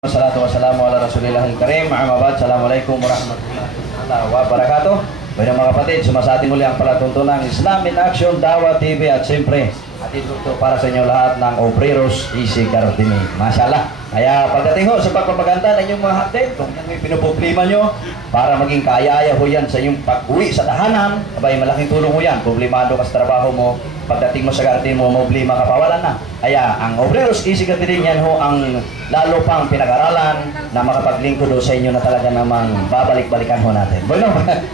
Wassalatu wassalamu ala rasulillahil karim. Ma'amabad, assalamualaikum warahmatullahi wabarakatuh. Bayan mga kapatid, sumasati muli ang palatuntunang Islam in Action, Dawah TV at siyempre ito para sa inyo lahat ng Obreros Easy Carotini. Masyaallah. Kaya pagdating ho sa pagpapaganda ng inyong mga hatid, kung yan may pinuproblema nyo para maging kaya-aya ho yan sa inyong pag-uwi sa tahanan, abay malaking tulong ho yan. Problemado ka sa trabaho mo, pagdating mo sa garden mo, problema ka pa, wala na. Kaya ang Obreros Easy Carotini yan ho ang lalo pang pinag-aralan na makapaglingkod sa inyo na talaga namang babalik-balikan ho natin. Bueno,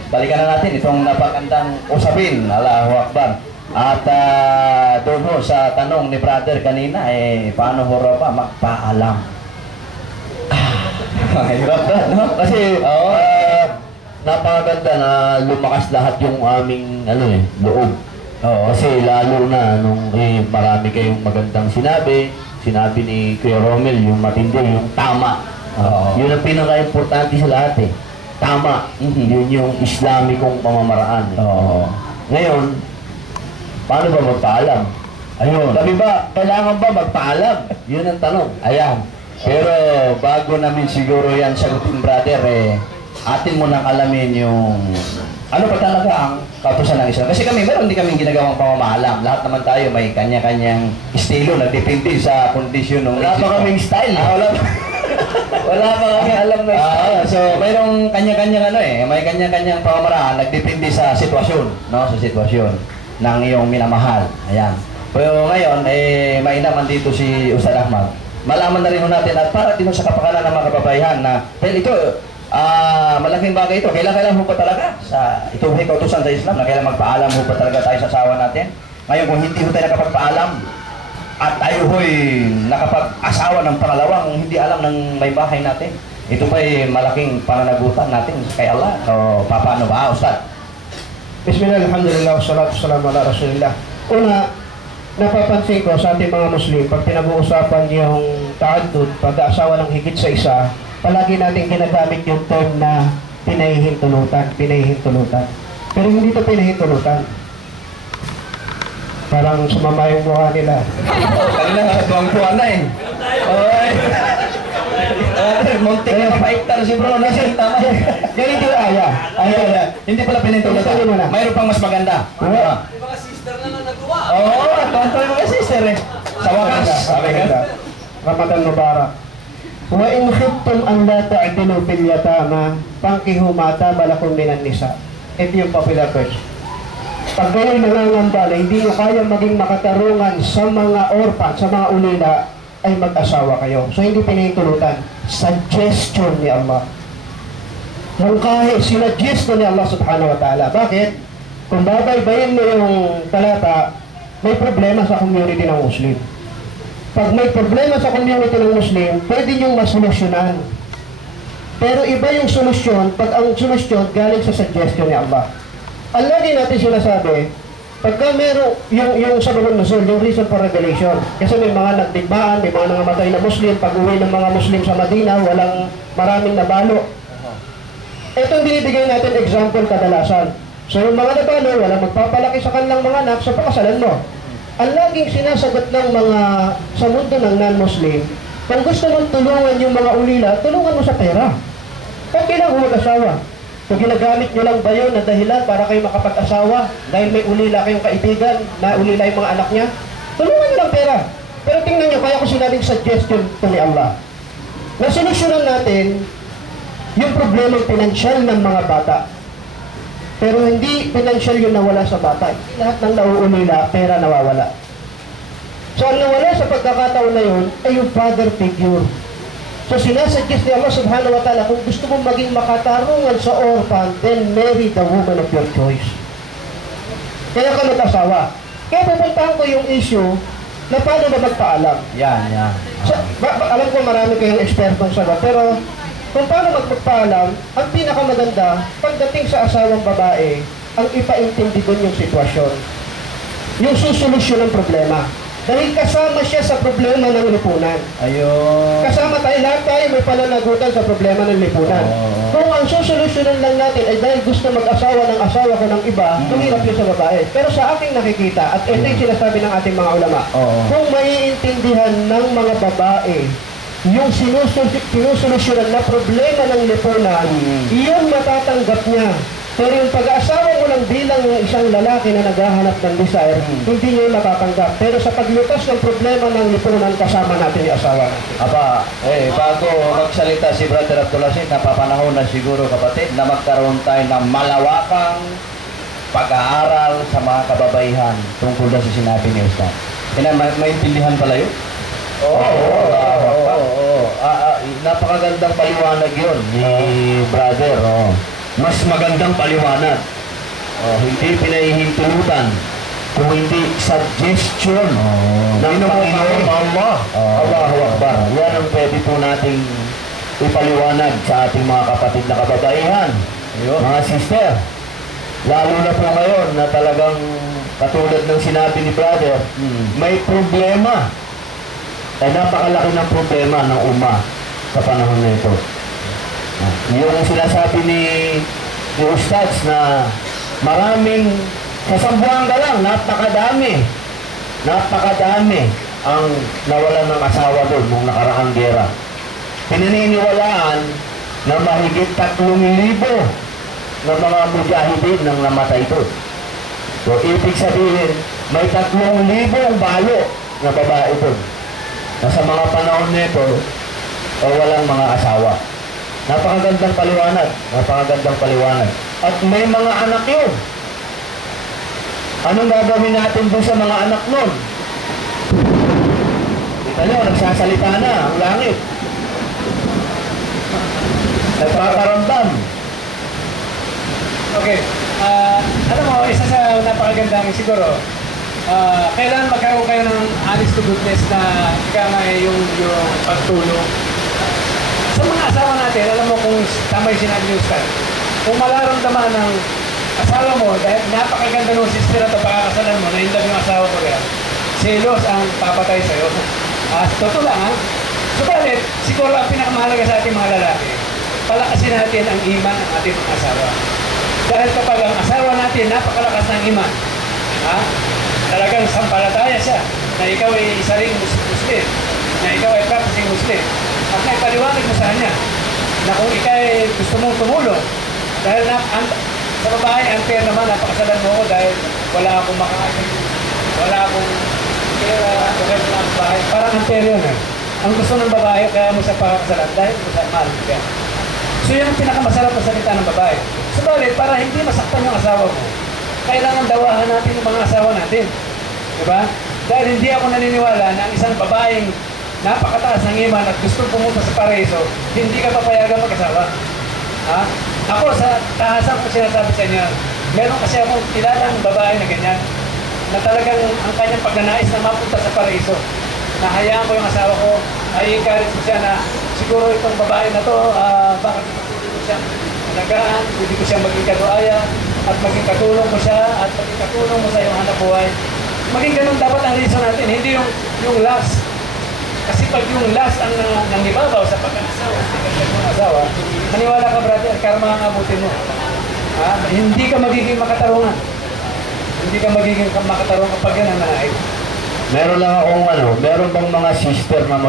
balikan na natin itong napakandang usapin. Allahu Akbar. At doon ho sa tanong ni brother kanina, paano ho raw pa magpaalam? Mahirap na, no? Kasi napakaganda na lumakas lahat yung aming loob. Kasi lalo na nung marami kayong magandang sinabi ni Kuya Romel, yung matindi, yung tama. Yun ang pinaka-importante sa lahat Tama. Yun yung Islamikong pamamaraan. Ngayon, paano ba magpaalam? Ayun. Sabi ba, kailangan ba magpaalam? Yun ang tanong. Ayan. Pero bago namin siguro yan sagutin, brother, atin mo nang alamin yung ano ba talaga ang kautusan ng Islam. Kasi meron din kaming ginagawang pamamaalam. Lahat naman tayo may kanya-kanyang estilo, nagdepende sa kondisyon ng wala pa kaming style. Wala pa kami alam na style. So, mayroong kanya-kanyang may kanya-kanyang pamamaraan, nagdepende sa sitwasyon, no? Sa sitwasyon ng iyong minamahal. Ayan. Pero ngayon, may naman dito si Ustad Ahmad. Malaman na rin natin at para din sa kapakanan ng mga kababayan na, well, ito, malaking bagay ito. Kailan mo pa talaga sa ito may kautusan sa Islam na kailan magpaalam mo pa talaga tayo sa asawa natin. Ngayon kung hindi mo tayo nakapagpaalam at tayo ho'y nakapag-asawa ng pangalawang hindi alam ng may bahay natin, ito pa'y malaking pananagutan natin kay Allah. O paano ba, Ustad? Bismillah, alhamdulillah, wassalatu wassalamu ala rasulillah. Una, napapansin ko sa ating mga Muslim, pag pinag-uusapan yung ta'addud, pag-aasawa ng higit sa isa, palagi natin ginagamit yung term na pinahihintulutan. Pero hindi ito pinahihintulutan. Parang sumama yung mukha nila. Kanina nga, tuwang-tuwa na muntik na mapaiktar si bro na siya. Tama. Ganito yung aya. Hindi pala pinahihintulutan. Mayroon pang mas maganda. Mga sister na nagawa. Tonto yung mga sister Sa wakas. Sabi ka? Ramadan Mubarak. Wa in khiftum an la ta'dilu fil yatama fankihu ma taba lakum minan nisa. Ito yung popular verse. Pag kayo'y nangangamba na hindi nyo kaya maging makatarungan sa mga orphan, sa mga ulila, ay mag-asawa kayo. So hindi pinahintulutan. Suggestion ni Allah. Nung kahit sinuggest ni Allah subhanahu wa ta'ala. Bakit? Kung babaybayin mo yung talata, may problema sa community ng Muslim. Pag may problema sa community ng Muslim, pwede niyong masolusyonan. Pero iba yung solusyon pag ang solusyon galing sa suggestion ni Allah. Ang lagi natin sinasabi, pagka meron yung sababon nuzul, yung reason for revelation, kasi may mga nagdigmaan, may mga nangamatay na Muslim, pag-uwi ng mga Muslim sa Madina, walang maraming nabalo. Ito ang binibigay natin example kadalasan. So yung mga nabalo, walang magpapalaki sa kanilang mga anak, so pakasalan mo. Ang laging sinasagot ng mga sa mundo ng non-Muslim, kung gusto mong tulungan yung mga ulila, tulungan mo sa pera. Kung kailangan mag-asawa. Kung ginagamit nyo lang ba yun na dahilan para kayo makapag-asawa dahil may ulila kayong kaibigan na ulila yung mga anak niya, tulungan nyo lang pera. Pero tingnan nyo, kaya ko sinabing suggestion to ni Allah. Nasolusyonan natin yung problema pinansyal ng mga bata. Pero hindi pinansyal yung nawala sa bata. Lahat ng nauulila, pera nawawala. So ang nawala sa pagkakataon na yun ay yung father figure. So sinasuggest ni Allah subhanahu wa ta'ala, kung gusto mong maging makatarungan sa orphan, then marry the woman of your choice. Kaya ka mag-asawa. Kaya pupuntahan ko yung issue na paano ba magpaalam. Yan. So, alam ko marami kayong ekspertong sagot, pero kung paano magpapaalam, ang pinakamaganda, pagdating sa asawang babae, ang ipaintindi doon yung sitwasyon. Yung susolusyon ng problema. Dahil kasama siya sa problema ng lipunan. Ayun. Kasama tayo, lahat tayo may pananagutan sa problema ng lipunan. Kung ang susolusyonan lang natin ay dahil gusto mag-asawa ng asawa ko ng iba, mahirap yun sa babae. Pero sa aking nakikita, at ito yung sinasabi ng ating mga ulama, kung maiintindihan ng mga babae yung sinusolusyonan na problema ng lipunan, iyon matatanggap niya. Pero yung pag-aasawa mo lang bilang yung isang lalaki na naghahanap ng desire, hindi niya yung matatanggap. Pero sa paglutas ng problema ng lipunan, kasama natin yung asawa natin. Aba, bago magsalita si Brother Abdulaziz, napapanahon na siguro kapatid na magkaroon tayo ng malawakang pag-aaral sa mga kababaihan tungkol na sa sinabi ni Ustad. Maintindihan pala yun? Napakagandang paliwanag yun ni brother. Mas magandang paliwanag. Hindi pinahihintulutan, kung hindi suggestion ng Panginoon Allah. Allahu Akbar. Yan ang pwede po nating ipaliwanag sa ating mga kapatid na kababaihan, mga sister. Lalo na po ngayon na talagang katulad ng sinabi ni brother, may problema. Napakalaki ng problema ng umma sa panahon na ito. Yung sinasabi ni Ustads na maraming kasambuanga lang, napakadami ang nawalan ng asawa doon nung nakaraang gera. Pinaniniwalaan na mahigit 3,000 na mga mujahidin nang namatay doon. So, ibig sabihin, may 3,000 balo na babae doon. Na sa mga panahon nito, walang mga asawa. Napakagandang paliwanag. At may mga anak yun. Anong gagawin natin doon sa mga anak nun? Kita nyo, nagsasalita na ang langit. Nagpaparamdam. Okay. Alam mo, isa sa napakagandang siguro, kailangan magkaroon kayo ng honest to goodness na yung pagtulong. Sa mga asawa natin, alam mo kung tama yung sinabi ni Ustad, kung malaramdaman ng asawa mo, dahil napakaganda ng sister at pakakasalan mo, na-inlove yung asawa ko yan, selos ang papatay sa'yo. Totoo lang, ha? Subalit, siguro ang pinakamahalaga sa ating mga lalaki, palakasin natin ang iman ng ating mga asawa. Dahil kapag ang asawa natin napakalakas ng iman, talagang sampalataya siya, na ikaw ay isa ring Muslim, na ikaw ay practicing Muslim, at may paliwanag mo sa kanya na kung ikaw ay gusto mong tumulong, dahil sa babae, unfair naman, napakasalan mo ako dahil wala akong makakain, wala akong pera, okay na ang bahay. Parang unfair yun, eh. Ang gusto ng babae, kaya mo sa pakakasalan dahil mo sa mahal mo kaya. So yun ang pinakamasarap na salita ng babae. Subalit, para hindi masaktan yung asawa mo, kailangan dawahan natin yung mga asawa natin. Diba? Dahil hindi ako naniniwala na ang isang babaeng napakataas ng iman at gustong pumunta sa paraiso, hindi ka papayagan mag-asawa. Ako sa tahasan ko sinasabi sa inyo, meron kasi akong kilalang babae na ganyan, na talagang ang kanyang pagnanais na mapunta sa paraiso. Nahayaan ko yung asawa ko, ay encourage ko siya na siguro itong babae na to, bakit patuloy ko siya alagaan, pwede ko siya maging kaduaya, at maging katulong mo siya, at maging katulong mo sa iyong hanap buhay. Maging ganun dapat ang reason natin, hindi yung last. Kasi pag yung last ang nangibabaw sa pag-asawa, maniwala ka brother, karma ang abutin mo. Hindi ka magiging makatarungan. Hindi ka magiging makatarungan kapag yan ang nanaig. Meron lang akong meron bang mga sister na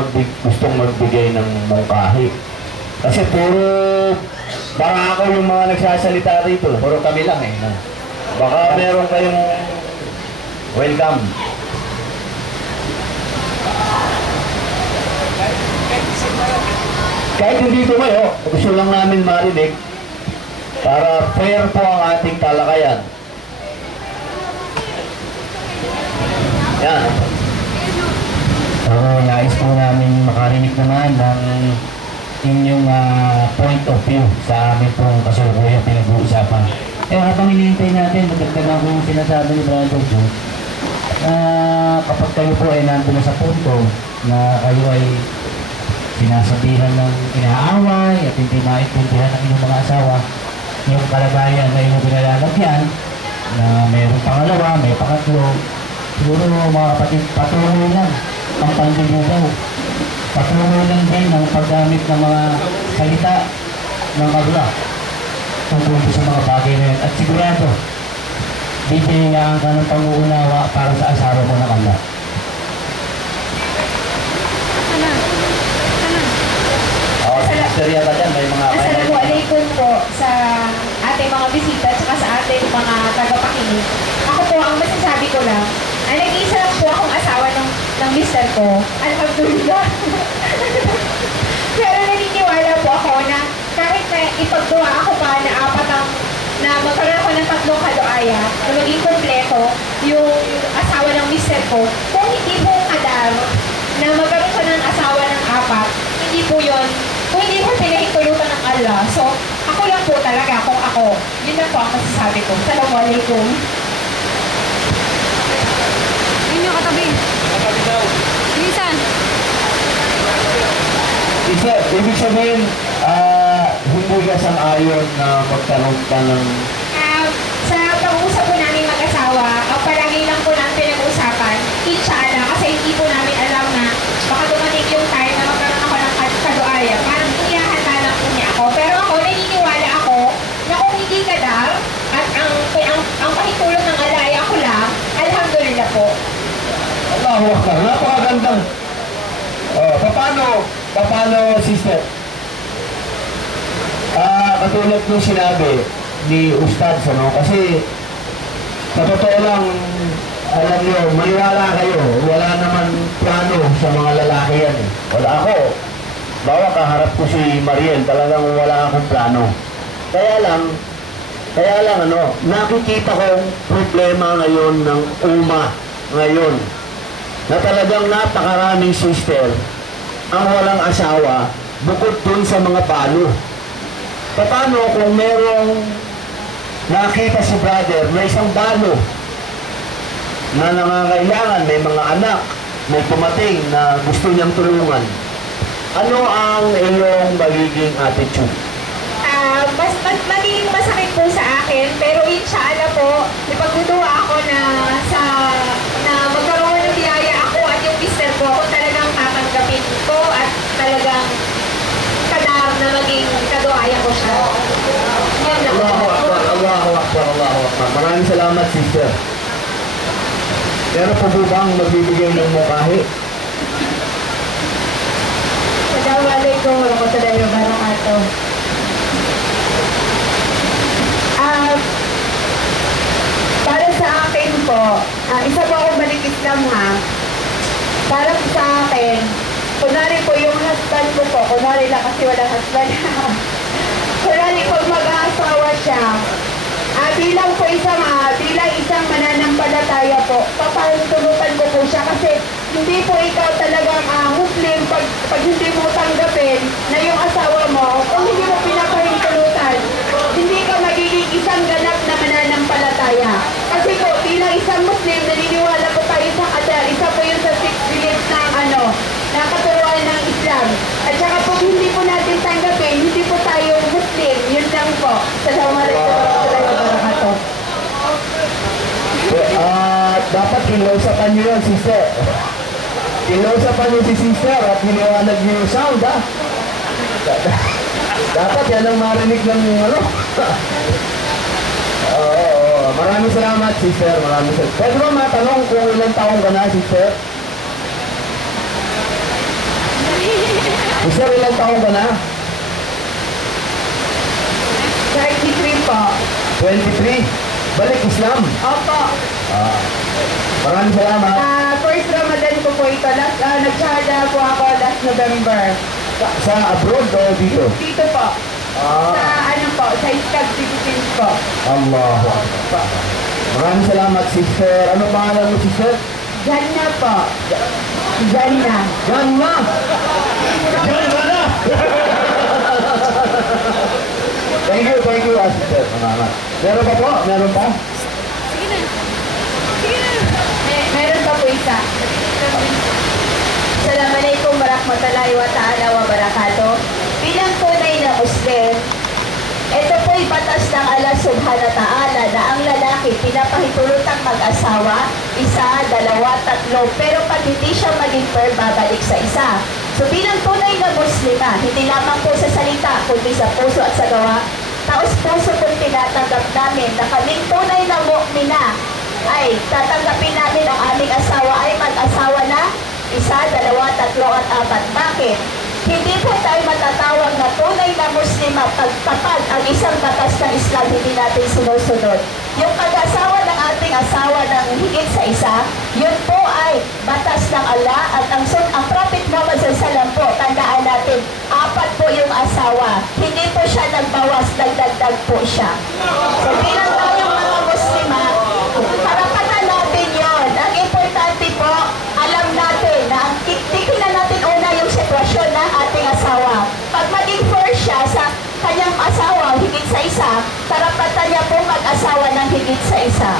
gustong magbigay ng mungkahi? Kasi puro baka ako yung mga nagsasalita rito. Puro kami lang eh. Baka meron kayong welcome. Kahit hindi tumayo, gusto lang namin marinig para fair po ang ating talakayan. Yan. Nais po namin makarinig naman ng inyong point of view sa aming pong kasulukuyang pinag-uusapan. Habang hinihintay natin, magdagdagan ko yung sinasabi ni Brother Joe, kapag kayo po ay nandun na sa punto na kayo ay sinasabihan ng inaaway at hindi maintindihan ng inyong mga asawa, yung kalagayan na inyong pinalalagyan, na mayroong pangalawa, may pangatlo, siguro mga kapatid, patuloy lang ang panliligaw. Patuloy lang din ang paggamit ng mga salita ng magla tungkol sa mga bagay na yun. At sigurado, bibigyan ka ng pang-uunawa para sa asawa mo na kanda. sister yata dyan, may mga Assalamualaikum po sa ating mga bisita at sa ating mga tagapakinig. Ako po, ang masasabi ko lang, nag-iisa lang po akong asawa ng mister ko. Alhamdulillah. Pero naniniwala po ako na kahit na ipaggawa ako pa na magkaroon ako ng 3 kadoaya na maging kompleto yung asawa ng mister ko, kung hindi po kadar na magkaroon ko ng asawa ng 4, hindi po yun, kung hindi po pinahintulutan ng Allah. So, ako lang po talaga kung ako. Yun lang po ang masasabi ko. Assalamualaikum. Yun yung katabi. Katabi daw. Bilisan. Isa, ibig sabihin, hindi ka sang-ayon na magkaroon ka ng... Sa pag-uusap po namin mag-asawa, ang palagi lang po namin pinag-uusapan, inshallah, kasi hindi po namin alam na baka dumating yung time na magkaroon ako ng kaduaya. Parang iyahanda lang po niya ako. Pero ako, naniniwala ako na kung hindi kadar at ang pahitulong ng alaya ko lang, alhamdulillah po. Allahu Akbar, napakagandang. Paano, sister? Katulad ng sinabi ni Ustad, ano? Kasi sa totoo lang, alam nyo, maniwala kayo, wala naman plano sa mga lalaki yan. Wala ako. Bawa kaharap ko si Mariel, talagang wala akong plano. Kaya lang, nakikita kong problema ngayon ng ngayon, na talagang napakaraming sister ang walang asawa bukod dun sa mga palo. Paano kung merong nakita si brother na isang balo na nangangailangan, may mga anak, may tumating na gusto niyang tulungan, ano ang iyong magiging attitude? Magiging masakit po sa akin, pero inshallah po, ipagduduwa ako na magkaroon ng biyaya ako at yung mister ko, ako talagang tatanggapin ko at talagang kadar na maging kaduaya ko siya. Yan lang. Allahu Akbar, Allahu Akbar, Allahu Akbar. Maraming salamat, sister. Pero po bang magbibigay ng mukahi? Assalamualaikum warahmatullahi wabarakatuh. Para sa akin po, isa po akong balik Islam ha. Para sa akin, kunwari po yung husband ko po, kunwari lang kasi wala husband. Kunwari po mag-aasawa siya, bilang isang mananampalataya po, papahintulutan ko po siya kasi hindi po ikaw talagang Muslim pag hindi mo tanggapin na yung asawa mo, kung hindi mo pinapahintulutan, hindi ka magiging isang ganap na mananampalataya. Kasi po, bilang isang Muslim, naniniwala po tayo sa kadar, isa po yun sa 6 beliefs na katuruan ng Islam. At saka po, hindi po natin tanggapin, hindi po tayo Muslim. Yun lang po. Assalamualaikum warahmatullahi wabarakatuh. Dapat kinausapan nyo yan, sister. Kinausapan nyo si sister at hiniwanag nyo yung sound, ha? Dapat yan ang marinig ng ano. Oo. Maraming salamat, sister. Maraming salamat. Pwede ba matanong kung ilang taong ka na, sister? Sister, ilang taong ka na? 33 po. 23. Balik Islam. Opo. Maraming salamat. First Ramadan ko po ito. Nag-shahada po ako last November. Sa abroad o dito? Dito po. Sa Iskag Philippines po. Allahu Akbar. Maraming salamat, sister. Ano pangalan mo, sister? Janna po. Janna. Janna! Janna na! Thank you, sister. Salamat. Meron pa po? Meron pa? Sige na. Sige na. Meron pa po isa. Assalamualaikum warahmatullahi wabarakatuh. Bilang tunay na Muslim, ito po'y batas ng Allah subhanahu wa ta'ala na ang lalaki pinapahintulutang mag-asawa, 1, 2, 3, pero pag hindi siya maging fair, babalik sa isa. So bilang tunay na Muslima, hindi lamang po sa salita, kundi sa puso at sa gawa, taos puso kung tinatanggap namin na kaming tunay na mu'mina ay tatanggapin namin ang aming asawa ay mag-asawa na 1, 2, 3, at 4. Bakit? Hindi po tayo matatawag na tunay pagtatag ang isang batas ng Islam hindi natin sinusunod. Yung pag-asawa ng ating asawa ng higit sa isa, yun po ay batas ng Allah at ang Prophet Muhammad SAW po, tandaan natin, 4 po yung asawa. Hindi po siya nagbawas, nagdagdag po siya. So bilang tayong mga Muslima, karapatan natin yun. Ang importante po, alam natin na tingnan natin una yung sitwasyon ng ating asawa. Pag maging fair siya sa kanyang asawa, higit sa isa, karapatan niya po mag-asawa ng higit sa isa.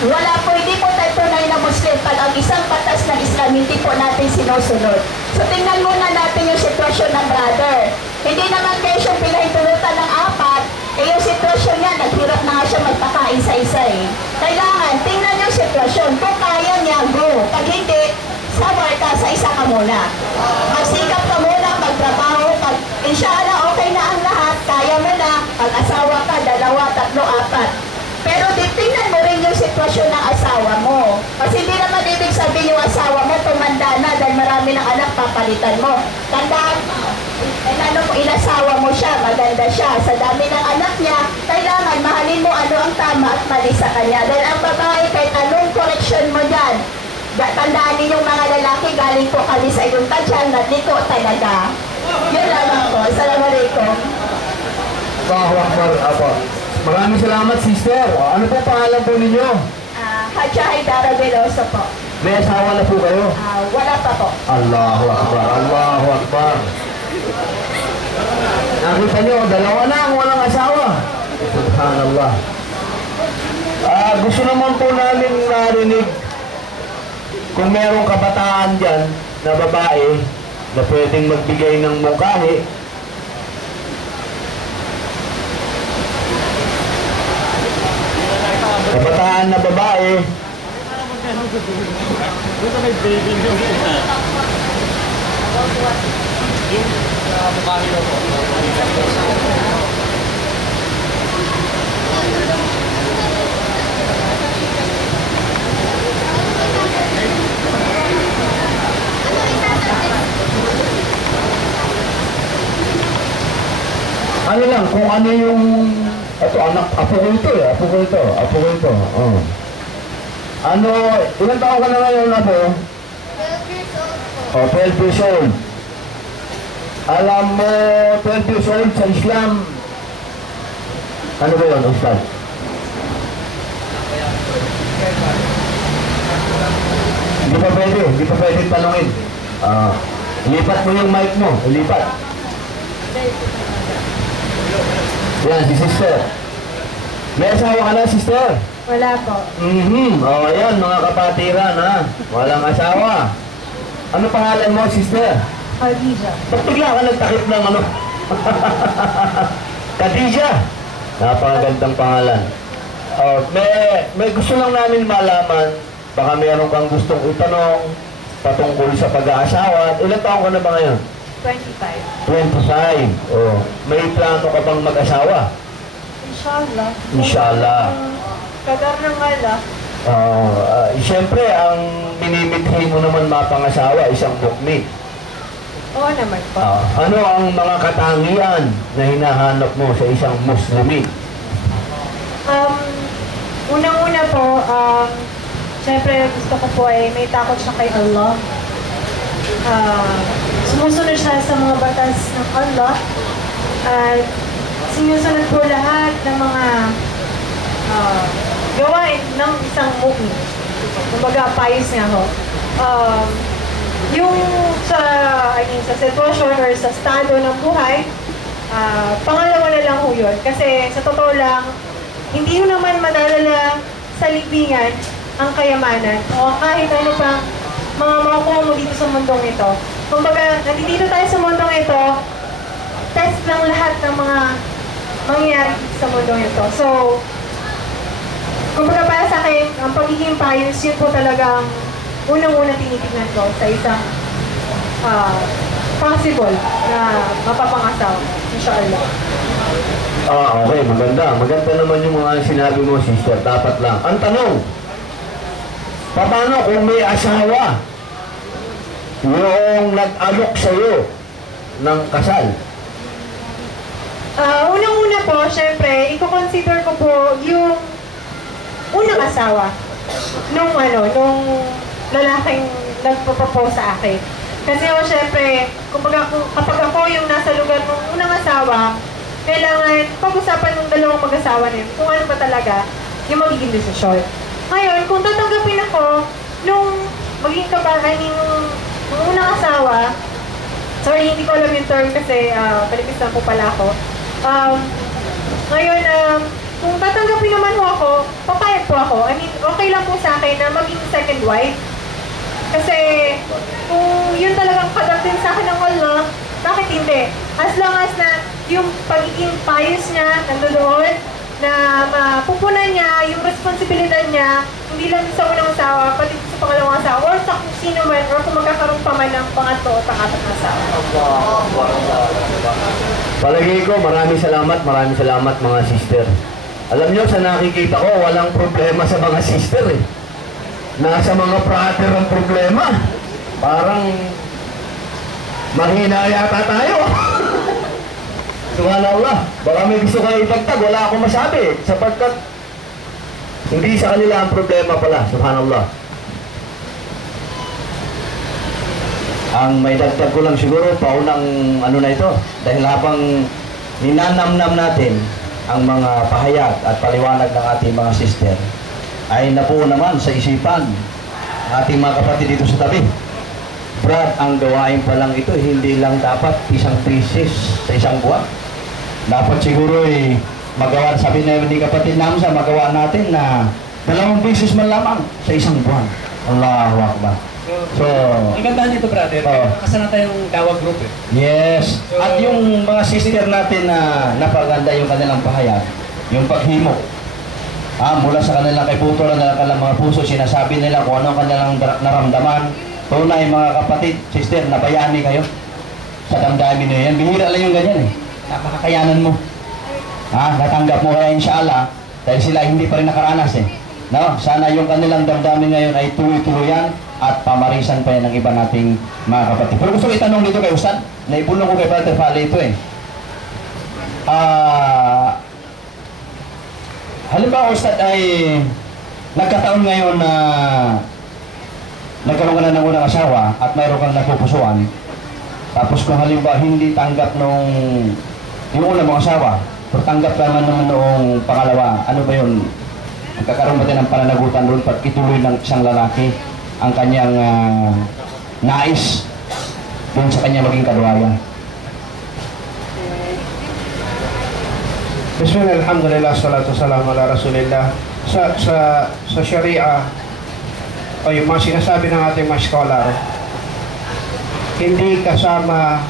Wala po, hindi po tayo tunay na Muslim pag ang isang batas ng Islam hindi po natin sinusunod. So tingnan muna natin yung sitwasyon ng brother. Hindi naman kayo siyang pinahintulutan ng 4, yung sitwasyon niya, naghirap na nga siya magpakain sa isa eh. Kailangan, tingnan yung sitwasyon. Kung kaya niya, go. Pag hindi, sabar ka, sa isa ka muna. Magsikap ka muna, magtrabaho. Pag inshallah, okay na ang lahat, kaya mo na, pag-asawa ka, 2, 3, 4. Pero tingnan mo rin yung sitwasyon ng asawa mo. Kasi hindi naman ibig sabihin yung asawa mo, tumanda na dahil marami ng anak, papalitan mo. Tandaan, inasawa mo siya, maganda siya. Sa dami ng anak niya, kailangan mahalin mo ano ang tama at mali sa kanya. Dahil ang babae, kahit anong correction mo dyan, tandaan ninyong mga lalaki, galing po kami sa iyong tadyang, natliko talaga. Yun lamang po. Assalamualaikum. Allahu Akbar. Apo. Maraming salamat, sister. Ano po pangalan po ninyo? Hadja Haidara Veloso po. May asawa na po kayo? Wala pa po. Allahu Akbar. Allahu Akbar. Nakita nyo, 2 na ang walang asawa. Subhanallah. Gusto naman po namin narinig kung merong kabataan dyan na babae na pwedeng magbigay ng mungkahi. Kabataan na babae. Ano lang, kung ano yung ito, apo ko ito. Oh. Ano, ilang taon ka na ngayon, apo? 12 years old po. Oh, 12 years old. Alam mo, 12 years old sa Islam. Ano ba yun, Ustad? Hindi pa pwede tanongin. Lipat mo yung mic mo, lipat. Yan, si sister. May asawa ka na, sister? Wala po. O, ayan, mga kapatiran, ha? Walang asawa. Ano pangalan mo, sister? Khadija. Ba't bigla ka nagtakip ng ano? Khadija. Napakagandang pangalan. May gusto lang namin malaman, baka meron kang gustong itanong patungkol sa pag-aasawa. Ilang taon ka na ba ngayon? 25. 25. Oh, may plano ka bang mag-asawa? Inshallah. Inshallah. Kadar ng Allah. Siyempre, ang minimithi mo naman mapangasawa, isang mukmit. Oo naman po. Ano ang mga katangian na hinahanap mo sa isang Muslimit? Unang-una po, siyempre gusto ko po ay may takot siya kay Allah. Sumusunod siya sa mga batas ng Allah. At sinusunod po lahat ng mga gawain ng isang mu'min. Kumbaga, payos nga ho. Yung sa sitwasyon or sa estado ng buhay, pangalawa na lang ho yun. Kasi sa totoo lang, hindi yun naman madalala sa libingan ang kayamanan o kahit ano pa mga makukuha mo dito sa mundong ito. Kumbaga, nandito tayo sa mundong ito, test lang lahat ng mga mangyayari sa mundong ito. So, kumbaga para sa akin, ang pagiging pious, yun po talagang unang-unang tinitignan ko sa isang possible na mapapangasawa. Inshallah. Okay, maganda. Maganda naman yung mga sinabi mo, sister. Dapat lang. Ang tanong, paano kung may asawa yung nag-alok sa'yo ng kasal? syempre, i-consider ko po yung unang asawa nung lalaking nagpo-propose sa akin. Kasi syempre, kapag ako yung nasa lugar ng unang asawa, kailangan pag-usapan ng dalawang mag-asawa na yun kung ano ba talaga yung magiging desisyon. Ngayon, kung tatanggapin ako nung maging kabahan nung unang asawa, sorry, hindi ko alam yung term kasi palipis lang po pala ako. Ngayon, kung tatanggapin naman po ako, papayag po ako. I mean, okay lang po sa akin na maging second wife. Kasi kung yun talagang kadagdag sa akin ng Allah, bakit hindi? As long as na yung pagiging pious niya nandoon, na mapupunan niya yung responsibilidad niya, hindi lang sa unang asawa, pati sa pangalawang asawa, or sa kung sino man, or kung magkakaroon pa man ng pangatlo o pangatlo na asawa. Palagay ko, maraming salamat mga sister. Alam nyo, sa nakikita ko, walang problema sa mga sister eh. Nasa mga brother ang problema. Parang mahina yata tayo. Subhanallah, baka may gusto kayo idagdag, wala akong masabi. Sapagkat hindi sa kanila ang problema pala. Subhanallah. Ang may dagdag ko lang siguro, paunang ano na ito, dahil habang ninanamnam natin ang mga pahayag at paliwanag ng ating mga sister, ay napuo naman sa isipan ating mga kapatid dito sa tabi. Brad, ang gawain pa lang ito, hindi lang dapat isang thesis sa isang buwan. Dapat siguro magawa, sabi na ni kapatid namin sa magawa natin na 2 thesis man lamang sa isang buwan. Allahu Akbar. So, ang ganda nito, brother. Kasi na tayong Dawa Group eh. yes. At yung mga sister natin na napaganda yung kanilang pahayag, yung paghimo. Mula sa kanilang kay puto lang ng kanilang mga puso, sinasabi nila kung ano ang kanilang naramdaman. Tunay mga kapatid, sister, nabayani kayo sa damdamin nyo yan. Bihira lang yung ganyan eh. Napakakayanan mo. Natanggap mo kaya inshallah dahil sila hindi pa rin nakaranas eh. No? Sana yung kanilang damdamin ngayon ay tuloy-tuloyan at pamarisan pa yan ng iba nating mga kapatid. Pero gusto ko itanong dito kay Ustad, naipulong ko kay Brother Fale ito eh. Halimbawa Ustad ay nagkataon ngayon na nagkaroon ka na ng unang asawa at mayroon kang napupusuan, tapos kung halimbawa hindi tanggap yung unang mong asawa, pero tanggap ka naman noong pangalawa, ano ba yun? Magkakaroon ba tayo ng pananagutan doon pag ituloy ng isang lalaki ang kanyang nais doon sa kanyang maging kadwayan? Bismillah, alhamdulillah, salatu salamu ala rasulillah. Sa Sharia, o yung mga sinasabi ng ating mga scholar, hindi kasama,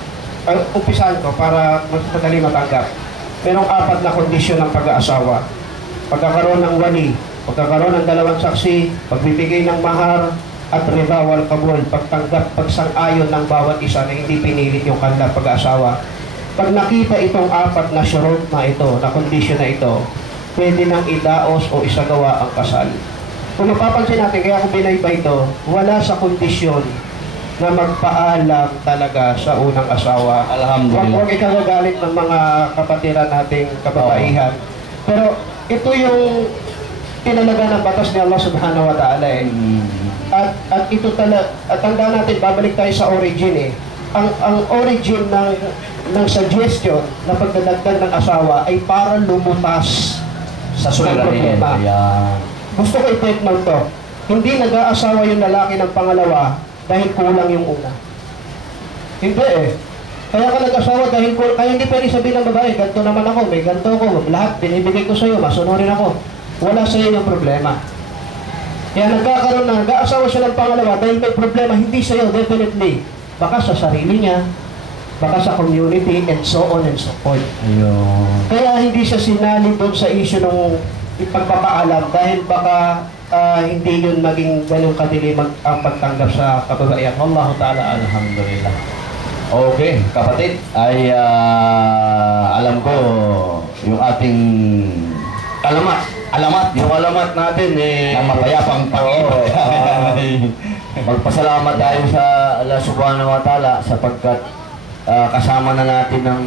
umpisahan ko para madali matanggap. Merong 4 na kondisyon ng pag-aasawa. Pagkakaroon ng wali, pagkakaroon ng 2 saksi, pagbibigay ng mahar, at riba wal qabul, pagtanggap, pagsang-ayon ng bawat isa na hindi pinilit yung kanilang pag-aasawa. Pag nakita itong 4 na shurut na ito, na kondisyon na ito, pwede nang idaos o isagawa ang kasal. Kung mapapansin natin, kaya kung binaybay ito, wala sa kondisyon na magpaalam talaga sa unang asawa. Alhamdulillah. Huwag ikagagalit ng mga kapatiran nating kababaihan. Pero ito yung tinalaga ng batas ni Allah subhanahu wa ta'ala eh. At ito talaga, at tandaan natin, babalik tayo sa origin eh. Ang origin ng suggestion na pagdadagdag ng asawa ay para lumutas Sa suliranin. Gusto ko i-take note to. Hindi nag-aasawa yung lalaki ng pangalawa dahil kulang yung una. Hindi eh. Kaya ka nag-asawa dahil kulang. Kaya hindi pwede sabihin ng babae, ganito naman ako, may ganito ako, lahat binibigay ko sa'yo, masunurin ako. Wala sa'yo yung problema. Kaya nag-aasawa siya ng pangalawa dahil may problema, hindi sa'yo, definitely. Baka sa sarili niya, baka sa community, and so on and so forth. Ayun. Kaya hindi siya sinali doon sa issue ng ipagpapaalam dahil baka hindi yun maging ganun kadili ang pagtanggap sa kababaihan. Wallahu ta'ala Alhamdulillah. Okay, kapatid, ay alam ko yung ating alamat, Yung alamat natin eh, ng mapayapang Panginoon. magpasalamat tayo sa Allah subhanahu wa ta'ala sapagkat kasama na natin ng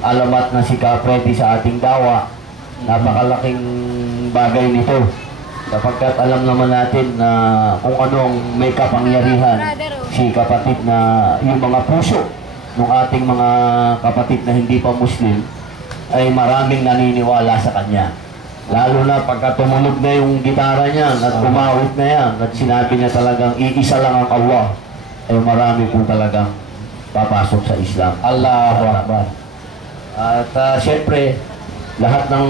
alamat na si Kapreti sa ating dawa. Napakalaking bagay nito. Sapagkat alam naman natin na kung anong may kapangyarihan si kapatid na yung mga puso ng ating mga kapatid na hindi pa Muslim ay maraming naniniwala sa kanya. Lalo na pagka tumunog na yung gitara niya at kumawit na yan at sinabi niya talagang iisa lang ang Allah, ay marami po talagang papasok sa Islam. Allahu Akbar. At syempre, lahat ng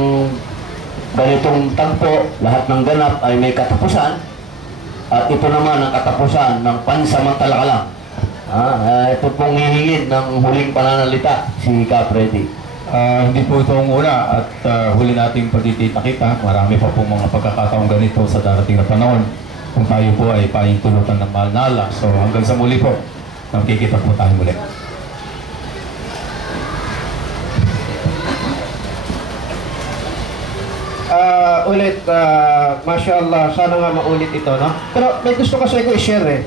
ganitong tagpo, lahat ng ganap ay may katapusan. At ito naman ang katapusan ng pansamantala lang. Ito pong hihingin ng huling pananalita si Kapreti. Hindi po ito ang una at huli nating pagtitita-kita. Marami pa po mga pagkakataong ganito sa darating na panahon kung tayo po ay paintulutan ng mahal na Allah. So hanggang sa muli po, nakikita po tayo muli. Mashallah, sana nga maulit ito, no? Pero may gusto kasi ko i-share eh.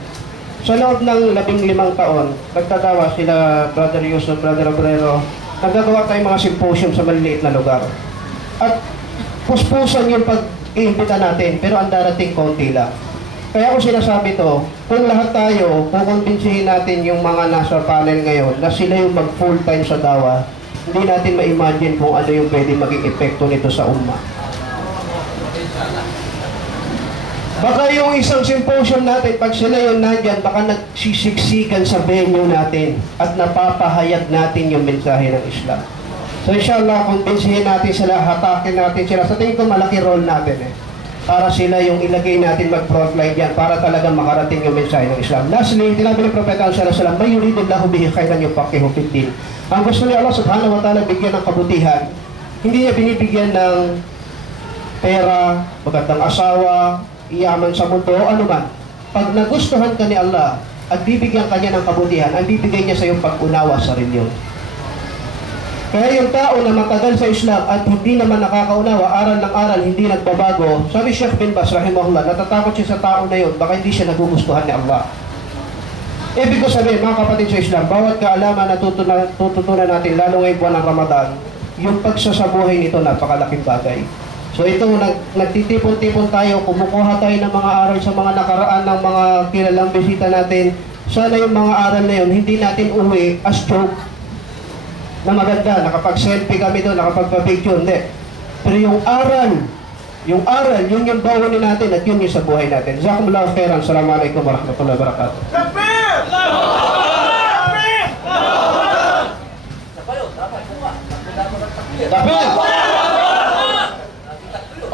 Sa loob ng 15 taon, nagtatawa sila Brother Yusuf, Brother Obrero, nagagawa tayong mga symposium sa maliliit na lugar. At puspusan yung pag-iimbita natin, pero ang darating konti lang. Kaya ako sinasabi to, kung lahat tayo, kukumbinsihin natin yung mga nasa panel ngayon na sila yung mag-full time sa dawa, hindi natin ma-imagine kung ano yung pwede maging epekto nito sa umma. Baka yung isang symposium natin, pag sila yung nandyan, baka nagsisiksikan sa venue natin at napapahayag natin yung mensahe ng Islam. So inshallah, kumbinsihin natin sila, hatakin natin sila. Sa tingin ko, malaki role natin eh. Para sila yung ilagay natin mag-frontline yan, para talagang makarating yung mensahe ng Islam. Lastly, tinabi ng Propeta sallallahu alaihi wasallam, may yuridillahu bihi khairan yufaqihu fid-din. Ang gusto ni Allah subhanahu wa ta'ala bigyan ng kabutihan, hindi niya binibigyan ng pera, magandang asawa, iyaman sa mundo, ano man. Pag nagustuhan ka ni Allah at bibigyan ka niya ng kabutihan, ang bibigay niya sa iyong pag-unawa sa reliyon. Kaya yung tao na matagal sa Islam at hindi naman nakakaunawa, aral ng aral, hindi nagbabago, sabi Sheikh bin Baz, rahimahullah, natatakot siya sa tao na yun, baka hindi siya nagugustuhan ni Allah. Ibig ko sabihin, mga kapatid sa Islam, bawat kaalaman na tututunan natin, lalo ngayong buwan ng Ramadan, yung pagsasabuhay nito, napakalaking bagay. So ito, nagtitipon-tipon tayo, kumukuha tayo ng mga aral sa mga nakaraan ng mga kilalang bisita natin. Sana yung mga aral na yun, hindi natin uwi as joke na maganda, nakapag-selfie kami doon, nakapagpa-picture, hindi. Pero yung aral, yun yung bawalin natin at yun yung sa buhay natin. Jazakumullahu khairan. Assalamualaikum warahmatullahi wabarakatuh. Takbir!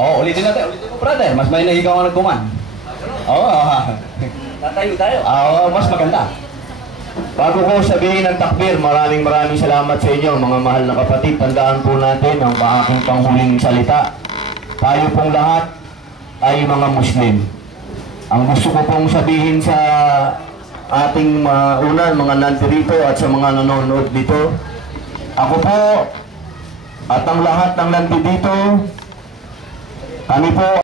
Oh, ulitin natin. Ulitin mo, brother. Mas may ikaw ang nagkuman. Oo. Tatayo tayo. Mas maganda. Bago ko sabihin ang takbir, maraming salamat sa inyo mga mahal na kapatid. Tandaan po natin ang aking panghuling salita. Tayo pong lahat ay mga Muslim. Ang gusto ko pong sabihin sa ating mga nandirito at sa mga nanonood dito, ako po at ang lahat ng nandito, kami po